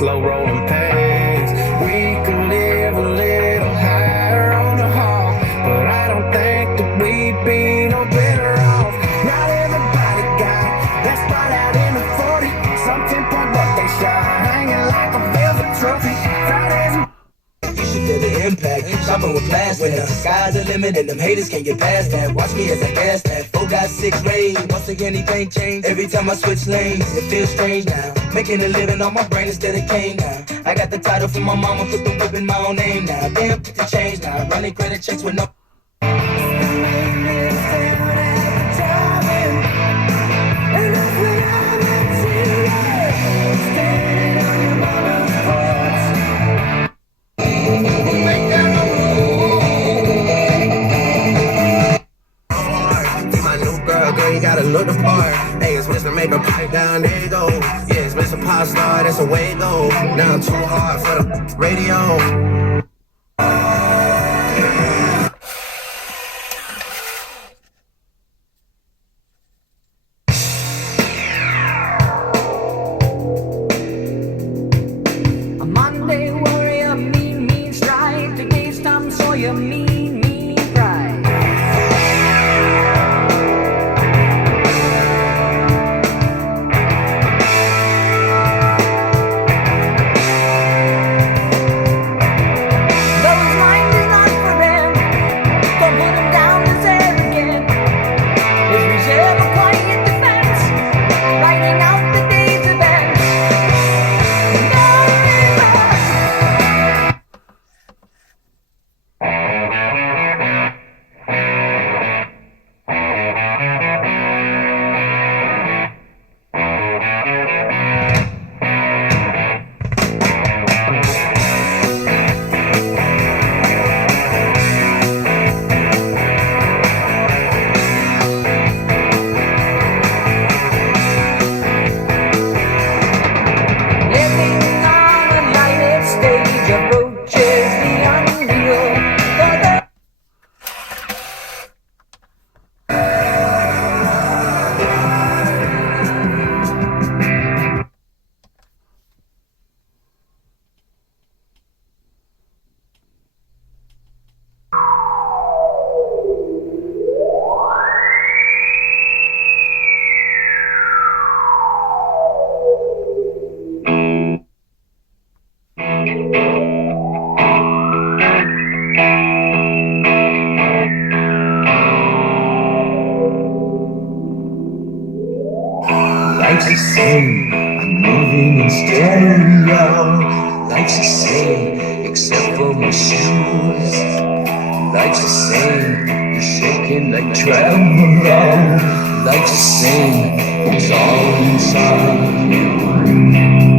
slow rolling pace. We could live a little higher on the hog, but I don't think that we'd be no better off. Not everybody got that spot out in the 40. Some 10-point buck they shot, hanging like a velvet trophy. Fridays and you should feel the impact. Shopping with class when the sky's the limit and them haters can't get past that. Watch me as I gas that. 4 got 6 raid. Once again, anything changed. Every time I switch lanes, it feels strange now. Making a living on my brain instead of cane now. I got the title from my mama, put the whip in my own name now. Damn, get the change now. Running credit checks with no. Look the part, hey, it's Mr. Make a pipe down, there you go. Yeah, it's Mr. Pop Star, that's a way to go. Now I'm too hard for the radio. A Monday warrior, mean strike. Today's Tom Sawyer, mean pride. Life's the same, I'm moving in stereo. Life's the same, except for my shoes. Life's the same, you're shaking like tremolo. Life's the same, it's all inside you.